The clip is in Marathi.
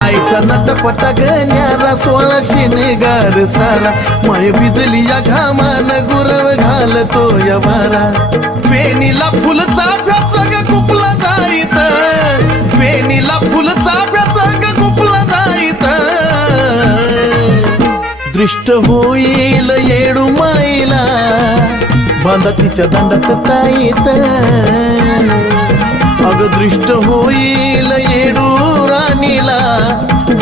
आईचा नटपट गण्यारा सोळा शिनेगार सारा. माय भिजली या घामान गुरव घालतो या वारा. वेणीला फुल चाफ्याचा ग कुपला जाईत. वेणीला फुल चाफ्याचा ग कुपला जाईत. दृष्ट होईल येडू माईला. बांधा तिच्या दंडात ताईत. अग दृष्ट होईल येडू